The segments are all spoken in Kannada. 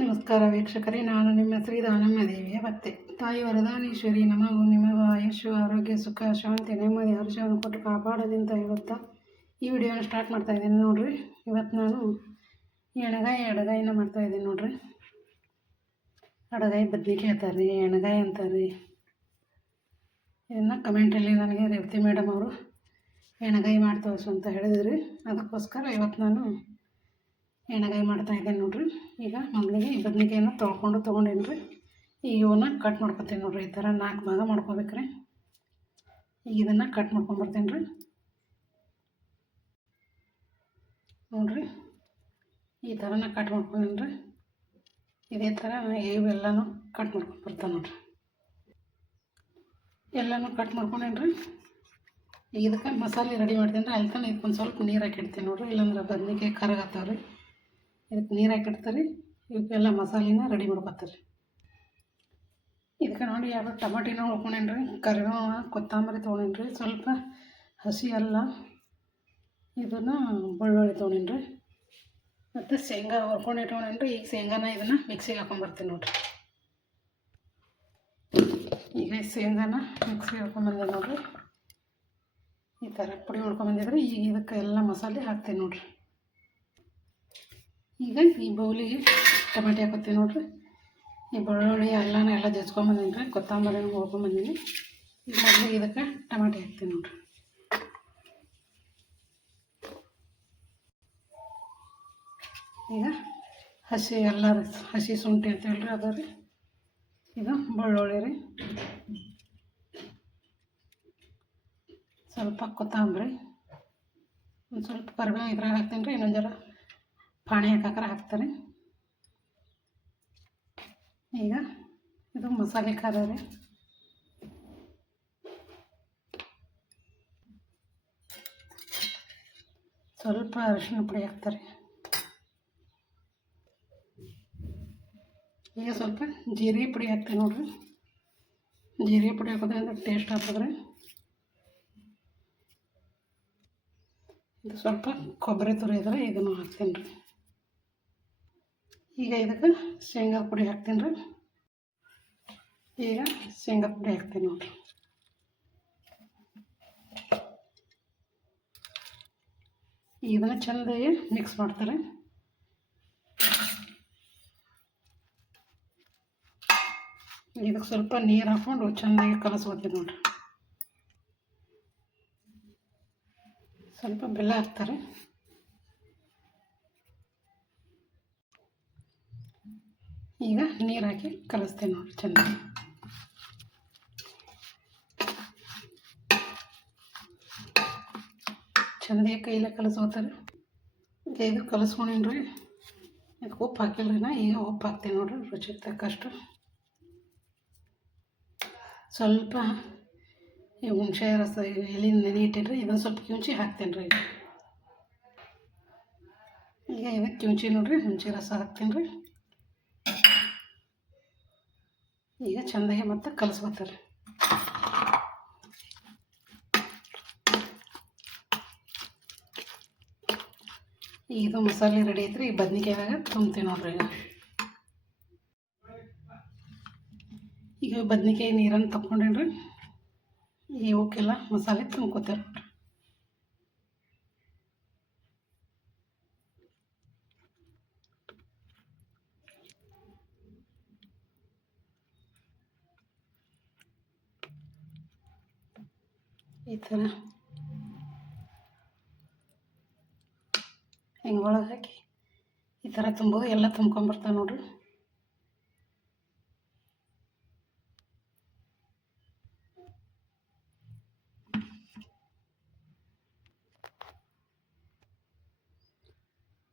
ನಮಸ್ಕಾರ ವೀಕ್ಷಕರೇ, ನಾನು ನಿಮ್ಮ ಶ್ರೀ ದಾನಮ್ಮದೇವಿಯ ಭಕ್ತೆ. ತಾಯಿ ವರದಾನೇಶ್ವರಿ ನಮಗೂ ನಿಮಗೂ ಆಯುಷ್ಯ, ಆರೋಗ್ಯ, ಸುಖ, ಶಾಂತಿ, ನೆಮ್ಮದಿ, ಹರ್ಷವನ್ನು ಕೊಟ್ಟು ಕಾಪಾಡೋದಂತ ಹೇಳುತ್ತಾ ಈ ವಿಡಿಯೋನ ಸ್ಟಾರ್ಟ್ ಮಾಡ್ತಾ ಇದ್ದೀನಿ ನೋಡ್ರಿ. ಇವತ್ತು ನಾನು ಎಣ್ಗಾಯಿ ಅಡಗಾಯಿನ ಮಾಡ್ತಾಯಿದ್ದೀನಿ ನೋಡ್ರಿ. ಅಡಗಾಯಿ ಬದ್ನಿಕಾಯಿ ಅಂತಾರೆ, ಎಣ್ಗಾಯಿ ಅಂತಾರೆ. ಇದನ್ನು ಕಮೆಂಟಲ್ಲಿ ನನಗೆ ರೇವತಿ ಮೇಡಮ್ ಅವರು ಎಣ್ಗಾಯಿ ಮಾಡಿ ತೋರಿಸು ಅಂತ ಹೇಳಿದ್ರಿ. ಅದಕ್ಕೋಸ್ಕರ ಇವತ್ತು ನಾನು ಎಣ್ಗಾಯಿ ಮಾಡ್ತಾಯಿದ್ದೇನೆ ನೋಡ್ರಿ. ಈಗ ಮೊದಲಿಗೆ ಈ ಬದ್ನಿಕಾಯಿನ ತೊಗೊಂಡೇನಿ ರೀ. ಈಗ ಇವನ್ನ ಕಟ್ ಮಾಡ್ಕೊತೀನಿ ನೋಡ್ರಿ. ಈ ಥರ 4 ಭಾಗ ಮಾಡ್ಕೋಬೇಕ್ರಿ. ಈಗ ಇದನ್ನು ಕಟ್ ಮಾಡ್ಕೊಂಬರ್ತೀನಿ ರೀ ನೋಡ್ರಿ. ಈ ಥರನ ಕಟ್ ಮಾಡ್ಕೊಂಡೇನಿ ರೀ. ಇದೇ ಥರ ಇವೆಲ್ಲನೂ ಕಟ್ ಮಾಡ್ಕೊಂಬರ್ತಾನೆ ನೋಡ್ರಿ. ಎಲ್ಲನೂ ಕಟ್ ಮಾಡ್ಕೊಂಡೇನಿ ರೀ. ಈಗ ಇದಕ್ಕೆ ಮಸಾಲೆ ರೆಡಿ ಮಾಡ್ತೀನಿ ರೀ. ಅಲ್ಲಿ ಇದಕ್ಕೊಂದು ಸ್ವಲ್ಪ ನೀರು ಹಾಕಿಡ್ತೀನಿ ನೋಡ್ರಿ, ಇಲ್ಲಾಂದ್ರೆ ಬದ್ನಿಕಾಯಿ ಕರಗತ್ತಾವ ರೀ. ಇದಕ್ಕೆ ನೀರು ಹಾಕಿಡ್ತಾರೆ. ಇವಕ್ಕೆಲ್ಲ ಮಸಾಲೆನ ರೆಡಿ ಮಾಡ್ಕೊತಾರೆ. ಇದಕ್ಕೆ ನೋಡಿ ಎರಡು ಟಮಾಟಿನ ಉಳ್ಕೊಂಡೇನಿ ರೀ, ಕರಿಬೇವು, ಕೊತ್ತಂಬರಿ ತೊಗೊಂಡೇನಿ ರೀ, ಸ್ವಲ್ಪ ಹಸಿ ಅಲ್ಲ, ಇದನ್ನು ಬೆಳ್ಳುಳ್ಳಿ ತೊಗೊಂಡೇನಿ ರೀ, ಮತ್ತು ಶೇಂಗಾ ಹುರ್ಕೊಂಡು ಇಟ್ಕೊಂಡೇನಿ ರೀ. ಈಗ ಶೇಂಗಾನ ಇದನ್ನು ಮಿಕ್ಸಿಗೆ ಹಾಕೊಂಡ್ಬರ್ತೀನಿ ನೋಡಿರಿ. ಈಗ ಶೇಂಗಾನ ಮಿಕ್ಸಿಗೆ ಹಾಕೊಂಡ್ಬಂದೆ ನೋಡಿರಿ. ಈ ಥರ ಪುಡಿ ಮಾಡ್ಕೊಂಬಂದಿದ್ರೆ ಈಗ ಇದಕ್ಕೆ ಎಲ್ಲ ಮಸಾಲೆ ಹಾಕ್ತೀನಿ ನೋಡಿರಿ. ಈಗ ಈ ಬೌಲಿಗೆ ಟಮಾಟಿ ಹಾಕೋತೀನಿ ನೋಡ್ರಿ. ಈ ಬೆಳ್ಳುಳ್ಳಿ ಎಲ್ಲ ಜಜ್ಕೊಂಬಂದೀನಿ ರೀ, ಕೊತ್ತಂಬರಿನ ಹುರ್ಕೊಂಬಂದೀನಿ. ಈಗ ಮೊದಲಿಗೆ ಇದಕ್ಕೆ ಟಮಾಟಿ ಹಾಕ್ತೀನಿ ನೋಡ್ರಿ. ಈಗ ಹಸಿ ಶುಂಠಿ ಅಂತ ಹೇಳ್ರಿ, ಅದು ರೀ. ಇದು ಬೆಳ್ಳುಳ್ಳಿ ರೀ, ಸ್ವಲ್ಪ ಕೊತ್ತಂಬರಿ, ಒಂದು ಸ್ವಲ್ಪ ಕರಿಬೇವು ಇದ್ರಾಗ ಹಾಕ್ತೀನಿ ರೀ. ಇನ್ನೊಂದು ಜರ ಪಾಣಿ ಹಾಕಾಕ್ರೆ ಹಾಕ್ತಾರೆ. ಈಗ ಇದು ಮಸಾಲೆ ಖಾರ ರೀ. ಸ್ವಲ್ಪ ಅರಿಶಿನ ಪುಡಿ ಹಾಕ್ತಾರೆ. ಈಗ ಸ್ವಲ್ಪ ಜೀರಿಗೆ ಪುಡಿ ಹಾಕ್ತೀನಿ ನೋಡ್ರಿ. ಜೀರಿಗೆ ಪುಡಿ ಹಾಕೋದ್ರಿಂದ ಟೇಸ್ಟ್ ಆಗ್ತದ್ರಿ. ಇದು ಸ್ವಲ್ಪ ಕೊಬ್ಬರಿ ತುರಿ ಇದ್ರೆ ಇದನ್ನು ಹಾಕ್ತೀನಿ ರೀ. ಈಗ ಇದಕ್ಕೆ ಶೇಂಗಾ ಪುಡಿ ಹಾಕ್ತೀನಿ ರೀ. ಈಗ ಶೇಂಗಾ ಪುಡಿ ಹಾಕ್ತೀನಿ ನೋಡ್ರಿ. ಇದನ್ನು ಚೆಂದಾಗಿ ಮಿಕ್ಸ್ ಮಾಡ್ತಾರೆ. ಇದಕ್ಕೆ ಸ್ವಲ್ಪ ನೀರು ಹಾಕ್ಕೊಂಡು ಚೆಂದಾಗಿ ಕಲಸ್ಕೊತೀನಿ ನೋಡ್ರಿ. ಸ್ವಲ್ಪ ಬೆಲ್ಲ ಹಾಕ್ತಾರೆ. ಈಗ ನೀರು ಹಾಕಿ ಕಲಿಸ್ತೀನಿ ನೋಡಿರಿ ಚೆನ್ನಾಗಿ. ಚೆಂದಾಗಿ ಕೈಲೇ ಕಲಿಸ್ಕೋತಾರೆ. ಇದು ಕಲಿಸ್ಕೊಂಡೇನಿ ರೀ. ಇದಕ್ಕೆ ಉಪ್ಪು ಹಾಕಿಲ್ರಿ ನಾ. ಈಗ ಉಪ್ಪು ಹಾಕ್ತೀನಿ ನೋಡಿರಿ, ರುಚಿಗೆ ತಕ್ಕಷ್ಟು. ಸ್ವಲ್ಪ ಈ ಹುಣಸೆ ರಸ ಎಲೆ ನೆನೆ ಇಟ್ಟಿಡ್ರಿ, ಇದನ್ನು ಸ್ವಲ್ಪ ಕಿಂಚಿ ಹಾಕ್ತೀನಿ ರೀ. ಈಗ ಇದಕ್ಕೆ ಕಿಂಚಿ ನೋಡಿರಿ, ಹುಣಸೆ ರಸ ಹಾಕ್ತೀನಿ ರೀ. ಈಗ ಚೆಂದಾಗಿ ಮತ್ತೆ ಕಲಿಸ್ಕೊತಾರೆ. ಇದು ಮಸಾಲೆ ರೆಡಿ ಐತ್ರಿ. ಈ ಬದ್ನಿಕಾಯಿದಾಗ ತುಂಬ್ತೀನಿ ನೋಡ್ರಿ. ಈಗ ಬದ್ನಿಕಾಯಿ ನೀರನ್ನು ತಗೊಂಡೇನ್ರಿ. ಇವಕ್ಕೆಲ್ಲ ಮಸಾಲೆ ತುಂಬ್ಕೋತಾರೆ ನೋಡ್ರಿ. ಈ ಥರ ಹಿಂಗೆ ಒಳಗೆ ಹಾಕಿ ಈ ಥರ ತುಂಬೋದು. ಎಲ್ಲ ತುಂಬ್ಕೊಂಬರ್ತಾವೆ ನೋಡ್ರಿ.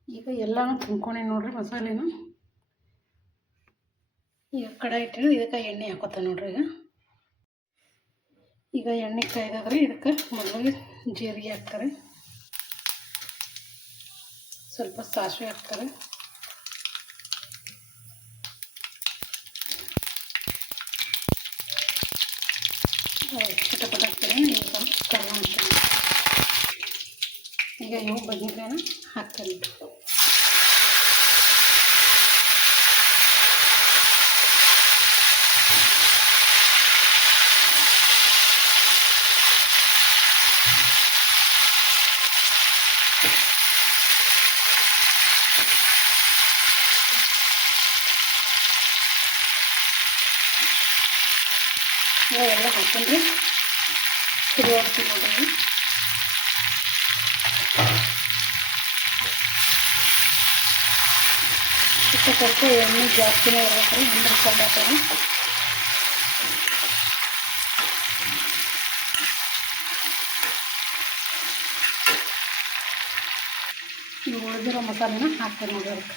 ಈಗ ಎಲ್ಲನೂ ತುಂಬ್ಕೊಂಡೆ ನೋಡ್ರಿ ಮಸಾಲೆನ. ಈಗ ಕಡಾಯಿ ಇಟ್ಟಿದ್ದು ಇದಕ್ಕೆ ಎಣ್ಣೆ ಹಾಕೋತಾನೆ ನೋಡ್ರಿ. ಈಗ ಎಣ್ಣೆ ಕಾಯ್ದಾದ್ರೆ ಇದಕ್ಕೆ ಮೊದಲಿಗೆ ಜೀರಿಗೆ ಹಾಕ್ತಾರೆ, ಸ್ವಲ್ಪ ಸಾಸಿವೆ ಹಾಕ್ತಾರೆ, ಚಟಪಟ ಹಾಕ್ತಾರೆ. ಈಗ ಸ್ವಲ್ಪ ಕರಿಬೇವು ಹಾಕ್ತಾರೆ. ಈಗ ಇವು ಬದ್ನಿಕಾಯಿನ ಹಾಕ್ತಾರೆ. ಎಲ್ಲ ಹಾಕ್ಕೊಂಡ್ರೆ ಕುದಿಯೋಡ್ತೀವಿ ನೋಡ್ರಿ. ಸ್ವಲ್ಪ ಎಣ್ಣೆ ಜಾಸ್ತಿನೇ ಇರಬೇಕು ರೀ, ಅಂದ್ರೆ ಚಂದಾಗ್ತದೆ. ನೀವು ಉಳಿದಿರೋ ಮಸಾಲೆನ ಹಾಕ್ತೀವಿ ನೋಡ್ರಿ ಅದಕ್ಕೆ.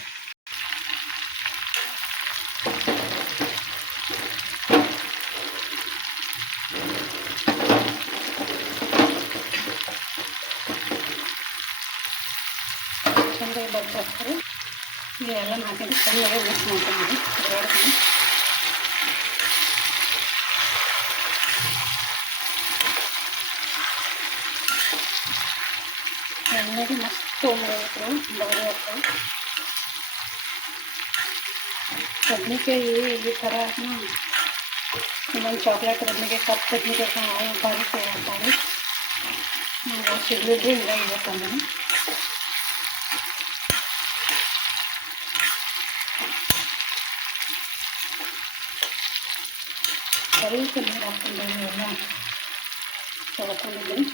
ಚೆಂದಾಗಿ ಬರ್ತಾರೆ. ಇವೆಲ್ಲ ಹಾಕಿದ್ರೆ ಚೆನ್ನಾಗಿ ಮಿಕ್ಸ್ ಮಾಡ್ಕೊಂಡು ಎಣ್ಣೆಗೆ ಮಸ್ತ್ ಉಂಬಬೇಕು ಬರೀ ಆಗ್ತವೆ. ಬದ್ನಿಕಾಯಿ ಈ ಥರ ಇನ್ನೊಂದು ಚಾಕ್ಲೇಟ್ ಬದ್ನಿಕಾಯಿ, ಕಪ್ ಬದ್ನಿಕಾಯಿ ಭಾರಿ ಆಗ್ತಾವೆ. ನಾವು ಸಿಗ್ಲಿದ್ರೆ ಹಿಂಗಾಗಿ ಇವತ್ತಂದ್ರೆ ಸ್ವಲ್ಪ ನೀರು ಹಾಕ್ಕೊಂಡು ಎಲ್ಲ ತೊಳ್ಕೊಂಡಿದ್ದೀನಿ.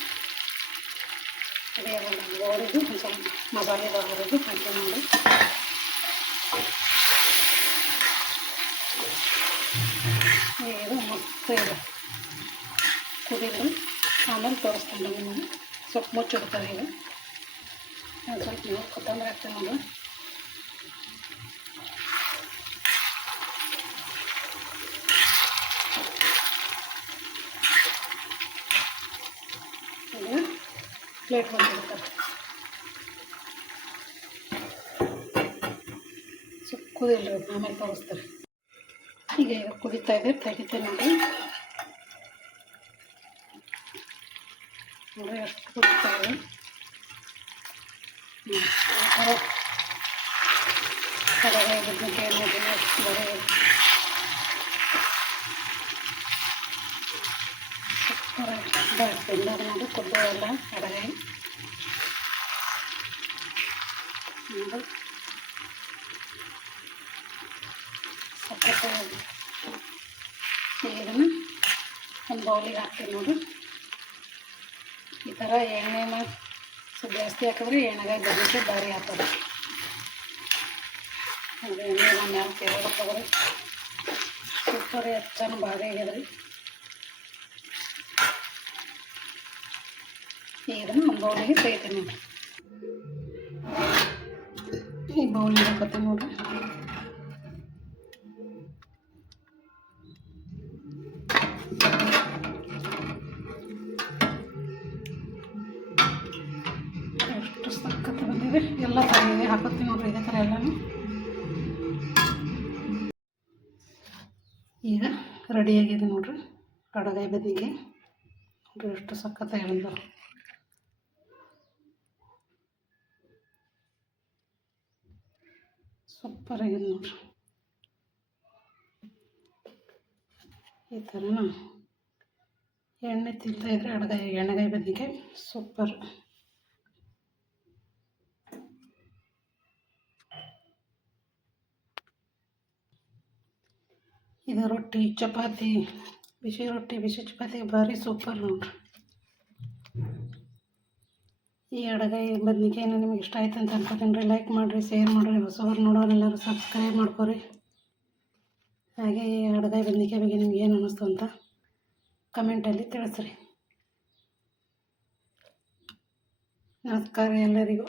ಅದೇ ಹೊರದು ಒಂದು ಸ್ವಲ್ಪ ಮಸಾಲೆದಾಗ ಹೊರದು ಹಾಕಿ ಮಾಡಿ ಇದು ಮಸ್ತ್ ಇದೆ ಕುದಿದ್ರು. ಆಮೇಲೆ ತೋರಿಸ್ಕೊಂಡು ನಿಮಗೆ ಸ್ವಲ್ಪ ಮುಚ್ಚಿಡ್ತಾರೆ. ಈಗ ಒಂದು ಸ್ವಲ್ಪ ನೀವು ಕೊತ್ತಂಬರಿ ಹಾಕ್ತೀನಿ ನೋಡಿ. ಈಗ ಪ್ಲೇಟ್ ಬಂದಿರ್ತಾರೆ. ಸ್ವಲ್ಪ ಕುದಿಲ್ರಿ, ಆಮೇಲೆ ತೋರಿಸ್ತಾರೆ. ಈಗ ಕುದೀತಾ ಇದೆ, ತೆಗಿತೇನೆ ನೋಡಿ. ನೋಡಿ ಎಷ್ಟು ಕುದೀತಾ ಇದೆ. ಕಡಲೆ ಬದನೆಕಾಯಿ ನೋಡಿ ಎಷ್ಟು ಬರೀ ಬೆಂದಾಗ ನೋಡಿ ಕುದ್ದೆಲ್ಲ ಕಡಲೆ ನೋಡಿ ಸಕ್ಕತ್ತಾಗಿ. ಇದನ್ನು ಒಂದು ಬೌಲಿಗೆ ಹಾಕ್ತೀನಿ ನೋಡಿ. ಈ ಥರ ಎಣ್ಣೆನ ಸ್ವಲ್ಪ ಜಾಸ್ತಿ ಹಾಕಿದ್ರೆ ಎಣ್ಣೆಗಾಯಿ ಬದಲಿಕ್ಕೆ ಭಾರಿ ಹಾಕೋದು. ಅದು ಎಣ್ಣೆ ನಮ್ಮ ಮ್ಯಾಲೆ ತಗೊಳ್ಳಿ ಸೂಪರ್ ಹೆಚ್ಚಾನು ಭಾರಿ ಆಗ್ಯದ್ರಿ. ಇದನ್ನು ಒಂದು ಬೌಲಿಗೆ ತೆಗಿತೀನಿ ನೋಡಿ. ಈ ಬೌಲಿಗೆ ಹಾಕೋತೀನಿ ನೋಡಿರಿ. ಎಷ್ಟು ಸಕ್ಕತ್ತು ಬಂದಿದೆ. ಎಲ್ಲ ಥರ ಹಾಕೋತೀನಿ ನೋಡಿರಿ ಇದೇ ಥರ ಎಲ್ಲನೂ. ಈಗ ರೆಡಿಯಾಗಿದೆ ನೋಡಿರಿ ಕಡಲೆಕಾಯಿ ಬದನೆಕಾಯಿ. ನೋಡಿರಿ ಎಷ್ಟು ಸಕ್ಕತ್ತಾಗಿ ಬಂದವು. ಸೂಪರ್ ಆಗಿದೆ ನೋಡಿರಿ. ಈ ಥರನ ಎಣ್ಣೆ ತಿಂತಾಯಿದ್ರೆ ಎಣ್ಣೆಗಾಯಿ ಬದನೆಕಾಯಿ ಸೂಪರ್. ಇದು ರೊಟ್ಟಿ, ಚಪಾತಿ, ಬಿಸಿ ರೊಟ್ಟಿ, ಬಿಸಿ ಚಪಾತಿ ಭಾರಿ ಸೂಪರ್ ನೋಡ್ರಿ. ಈ ಎಡಗಾಯಿ ಬದ್ನಿಕಾಯಿನ ನಿಮಗೆ ಇಷ್ಟ ಆಯ್ತು ಅಂತ ಅನ್ಕೋತೀನಿ ರೀ. ಲೈಕ್ ಮಾಡಿರಿ, ಶೇರ್ ಮಾಡಿರಿ, ಹೊಸವ್ರು ನೋಡೋರೆಲ್ಲರೂ ಸಬ್ಸ್ಕ್ರೈಬ್ ಮಾಡ್ಕೊರಿ. ಹಾಗೆ ಈ ಎಡಗಾಯಿ ಬದ್ನಿಕಾಯಿ ಬಗ್ಗೆ ನಿಮ್ಗೆ ಏನು ಅನ್ನಿಸ್ತು ಅಂತ ಕಮೆಂಟಲ್ಲಿ ತಿಳಿಸ್ರಿ. ನಮಸ್ಕಾರ ಎಲ್ಲರಿಗೂ.